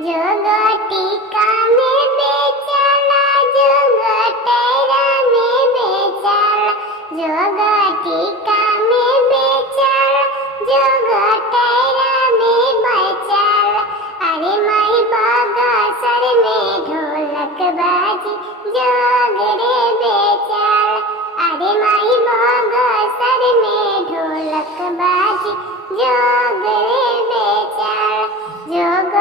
जोगटिका में बेचाला जोगटेरा में बेचाला जोगटिका में बेचाला जोगटेरा में बेचाला। अरे माई बागा सर में ढोलक बाजी जोग रे बेचाला। अरे माई बागा सर में ढोलक बाजी जोग रे बेचाला। जोग